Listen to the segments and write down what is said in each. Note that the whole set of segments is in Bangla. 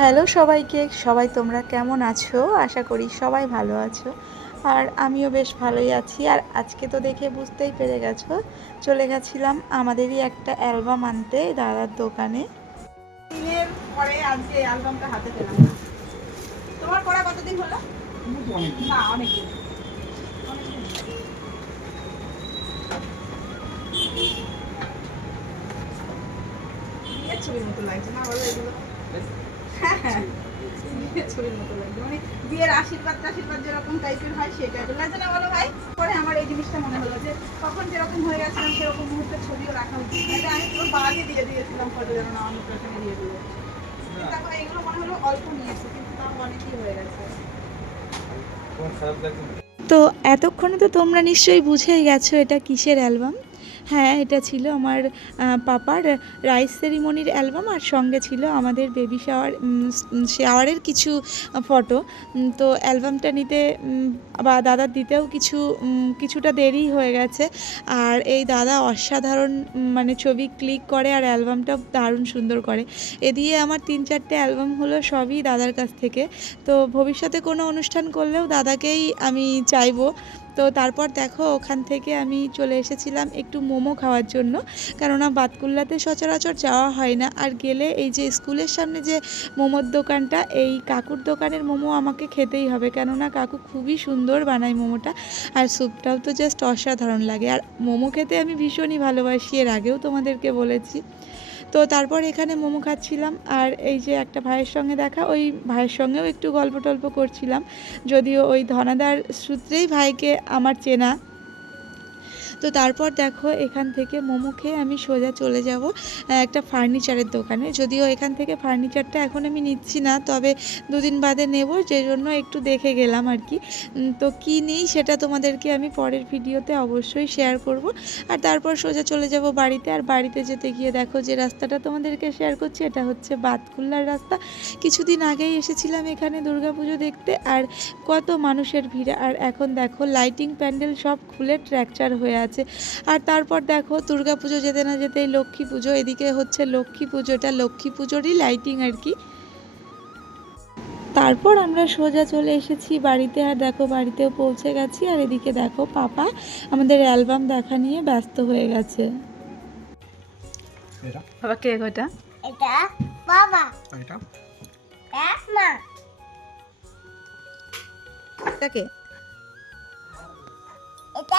হ্যালো সবাইকে, সবাই তোমরা কেমন আছো? আশা করি সবাই ভালো আছো। আর আমিও বেশ ভালোই আছি। আর আজকে তো দেখে বুঝতেই পেরে গেছো, চলে গেছিলাম আমাদেরই একটা অ্যালবাম আনতে দাদার দোকানে। দিনের পরে আজকে অ্যালবামটা হাতে পেলাম। তোমার করা কতদিন হলো? না, অনেকদিন। বিয়ের ছবির মতো লাগছে না বলো এগুলো? হ্যাঁ, বিয়ের ছবির মতো লাগছে, মানে বিয়ের আশীর্বাদ যেরকম টাইপের হয় সেই টাইপের লাগছে না বলো ভাই? পরে আমার এই জিনিসটা মনে হলো যে তখন যেরকম হয়ে গেছিলাম সেরকম মুহূর্তের ছবিও রাখা উচিত। এটা আমি পুরো বাদই দিয়ে দিয়েছিলাম ফটো, যেন না অন্নপ্রাশনে দিয়ে দিলে। কিন্তু এখন এগুলো মনে হলো অল্প নিয়েছে, কিন্তু তাও অনেকই হয়ে গেছে। তো এতক্ষণে তো তোমরা নিশ্চয়ই বুঝেই গেছো এটা কিসের অ্যালবাম। হ্যাঁ, এটা ছিল আমার পাপার রাইস সেরিমনির অ্যালবাম, আর সঙ্গে ছিল আমাদের বেবি শাওয়ারের কিছু ফটো। তো অ্যালবামটা নিতে বা দাদার দিতেও কিছুটা দেরি হয়ে গেছে। আর এই দাদা অসাধারণ মানে ছবি ক্লিক করে, আর অ্যালবামটা দারুণ সুন্দর করে। এ দিয়ে আমার 3-4টে অ্যালবাম হলো, সবই দাদার কাছ থেকে। তো ভবিষ্যতে কোনো অনুষ্ঠান করলেও দাদাকেই আমি চাইবো। তো তারপর দেখো ওখান থেকে আমি চলে এসেছিলাম একটু মোমো খাওয়ার জন্য, কেননা বাতকুল্লাতে সচরাচর যাওয়া হয় না। আর গেলে এই যে স্কুলের সামনে যে মোমোর দোকানটা, এই কাকুর দোকানের মোমো আমাকে খেতেই হবে, কেননা কাকু খুবই সুন্দর বানায় মোমোটা। আর স্যুপটাও তো জাস্ট অসাধারণ লাগে। আর মোমো খেতে আমি ভীষণই ভালোবাসি, এর আগেও তোমাদেরকে বলেছি। তো তারপর এখানে মোমো খাচ্ছিলাম, আর এই যে একটা ভাইয়ের সঙ্গে দেখা, ওই ভাইয়ের সঙ্গেও একটু গল্প টল্প করছিলাম, যদিও ওই ধনাদার সূত্রেই ভাইকে আমার চেনা। তো তারপর দেখো এখান থেকে মোমো খেয়ে আমি সোজা চলে যাব একটা ফার্নিচারের দোকানে। যদিও এখান থেকে ফার্নিচারটা এখন আমি নিচ্ছি না, তবে দুদিন বাদে নেব, যে জন্য একটু দেখে গেলাম আর কি। তো কী নিই সেটা তোমাদেরকে আমি পরের ভিডিওতে অবশ্যই শেয়ার করব। আর তারপর সোজা চলে যাব বাড়িতে। আর বাড়িতে যেতে গিয়ে দেখো যে রাস্তাটা তোমাদেরকে শেয়ার করছি, এটা হচ্ছে বাতকুল্লার রাস্তা। কিছুদিন আগেই এসেছিলাম এখানে দুর্গাপুজো দেখতে, আর কত মানুষের ভিড়। আর এখন দেখো লাইটিং প্যান্ডেল সব খুলে ট্র্যাকচার হয়ে আছে। আর তারপর দেখো দুর্গাপুজো যেতে না যেতেই লক্ষ্মী পুজো, এদিকে হচ্ছে লক্ষ্মী পুজোটা, লক্ষ্মী পুজোরই লাইটিং আর কি। তারপর আমরা সোজা চলে এসেছি বাড়িতে। আর দেখো বাড়িতেও পৌঁছে গেছি। আর এদিকে দেখো পাপা আমাদের অ্যালবাম দেখা নিয়ে ব্যস্ত হয়ে গেছে। বাবা কে ওটা? এটা বাবা, এটা মা, এটা কে? এটা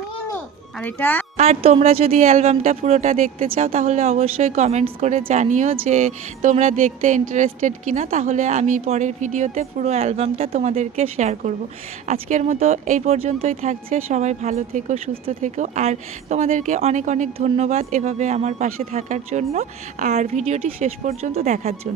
মিমি। আর এটা, আর তোমরা যদি অ্যালবামটা পুরোটা দেখতে চাও তাহলে অবশ্যই কমেন্টস করে জানিও যে তোমরা দেখতে ইন্টারেস্টেড কিনা, তাহলে আমি পরের ভিডিওতে পুরো অ্যালবামটা তোমাদেরকে শেয়ার করব। আজকের মতো এই পর্যন্তই থাকছে। সবাই ভালো থেকো, সুস্থ থেকো, আর তোমাদেরকে অনেক অনেক ধন্যবাদ এভাবে আমার পাশে থাকার জন্য আর ভিডিওটি শেষ পর্যন্ত দেখার জন্য।